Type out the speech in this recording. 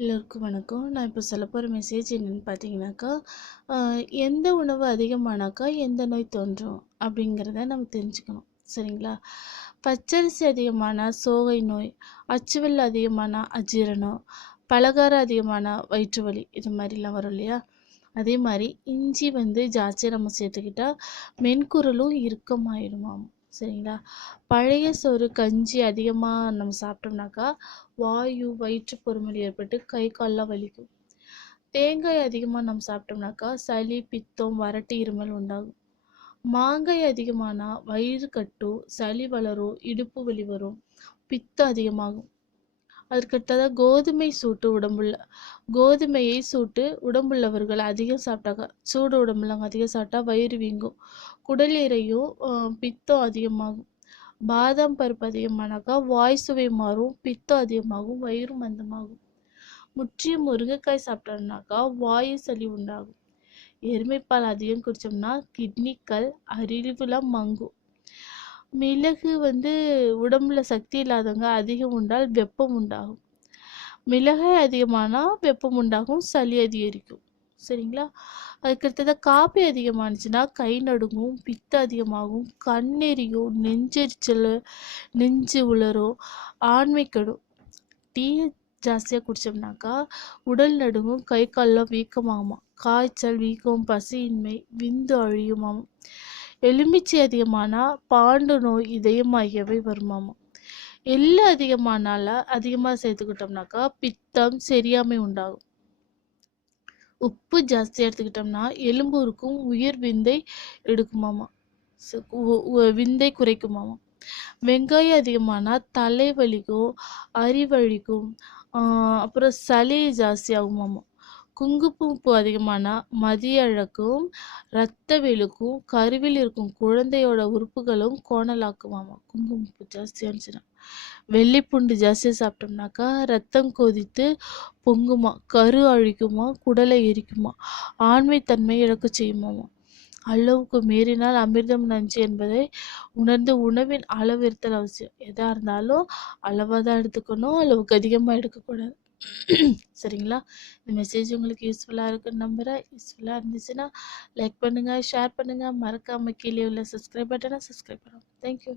எல்லோருக்கும் வணக்கம். நான் இப்போ சொல்ல போகிற மெசேஜ் என்னென்னு பார்த்தீங்கன்னாக்கா எந்த உணவு அதிகமானாக்கா எந்த நோய் தோன்றும் அப்படிங்கிறத நம்ம தெரிஞ்சுக்கணும். சரிங்களா? பச்சரிசி அதிகமான சோகை நோய் அச்சுவல் அதிகமான அஜீரணம் பலகாரம் அதிகமான வயிற்று வலி இது மாதிரிலாம் வரும் இல்லையா? அதே மாதிரி இஞ்சி வந்து ஜாஸ்தியாக நம்ம சேர்த்துக்கிட்டால் மென்குரலும் இறுக்கமாயிடுமாம் சரிங்களா? பழைய சோறு கஞ்சி அதிகமாக நம்ம சாப்பிட்டோம்னாக்கா வாயு வயிற்று பொறுமல் ஏற்பட்டு கை கால்லாம் வலிக்கும். தேங்காய் அதிகமாக நம்ம சாப்பிட்டோம்னாக்கா சளி பித்தம் வறட்டு இருமல் உண்டாகும். மாங்காய் அதிகமானால் வயிறு கட்டும் சளி வளரும் இடுப்பு வலி வரும் பித்தம் அதிகமாகும். அதற்கடுத்ததாக கோதுமை சூட்டு உடம்புள்ள கோதுமையை சூட்டு உடம்புள்ளவர்கள் அதிகம் சாப்பிட்டாக்கா சூடு உடம்புள்ளவங்க அதிகம் சாப்பிட்டா வயிறு வீங்கும். குடலீரையும் பித்தம் அதிகமாகும். பாதாம் பருப்பு அதிகமானாக்கா வாய் சுவை மாறும் பித்தம் அதிகமாகும் வயிறு மந்தமாகும். முற்றிய முருங்கைக்காய் சாப்பிட்டோம்னாக்கா வாயு சளி உண்டாகும். எருமைப்பால் அதிகம் குடித்தோம்னா கிட்னிக்கல் அறிவுலாம் மங்கும். மிளகு வந்து உடம்புல சக்தி இல்லாதவங்க அதிகம் உண்டால் வெப்பம் உண்டாகும். மிளகாய் அதிகமானால் வெப்பம் உண்டாகும் சளி அதிகரிக்கும். சரிங்களா? அதுக்கடுத்ததாக காப்பி அதிகமானுச்சுன்னா கை நடுங்கும் பித்தம் அதிகமாகும் கண்ணெறியும் நெஞ்செரிச்சல் நெஞ்சு உலரும் ஆண்மை கெடும். டீ ஜாஸ்தியாக குடித்தோம்னாக்கா உடல் நடுங்கும் கை கால்லாம் வீக்கமாகுமா காய்ச்சல் வீக்கம் பசியின்மை விந்து அழியுமாம். எலுமிச்சை அதிகமானா பாண்டு நோய் இதயம் ஆகியவை வருமாமா? எள்ளு அதிகமானால அதிகமாக சேர்த்துக்கிட்டோம்னாக்கா பித்தம் சரியாமை உண்டாகும். உப்பு ஜாஸ்தியாக எடுத்துக்கிட்டோம்னா எலும்பு இருக்கும் உயிர் விந்தை எடுக்குமாமா? விந்தை குறைக்குமாமா? வெங்காயம் அதிகமானா தலைவலிக்கும் அறிவழிக்கும் அப்புறம் சளி ஜாஸ்தி ஆகுமாமா குங்குமப்பூ அதிகமானா மதிய ரத்த இரத்த வெளுக்கும் கருவில் இருக்கும் குழந்தையோட உறுப்புகளும் கோணலாக்குமாமா. குங்குமப்பூ ஜாஸ்தியாக இருந்துச்சுன்னா வெள்ளிப்பூண்டு ஜாஸ்தியாக சாப்பிட்டோம்னாக்கா ரத்தம் கொதித்து பொங்குமா கரு அழிக்குமா குடலை எரிக்குமா ஆண்மைத்தன்மை இழக்க செய்யுமாமா. அளவுக்கு மீறினால் அமிர்தம் நஞ்சு என்பதை உணர்ந்து உணவின் அளவு இருத்தல் அவசியம். எதா இருந்தாலும் அளவாக தான் எடுத்துக்கணும் அளவுக்கு அதிகமாக எடுக்கக்கூடாது. சரிங்களா? இந்த மெசேஜ் உங்களுக்கு யூஸ்ஃபுல்லாக இருக்குன்னு நம்புகிறேன் யூஸ்ஃபுல்லாக இருந்துச்சுன்னா லைக் பண்ணுங்கள் ஷேர் பண்ணுங்கள் மறக்காமல் கீழே உள்ள சப்ஸ்கிரைப் பட்டனை சப்ஸ்கிரைப் பண்ணுவோம் தேங்க்யூ.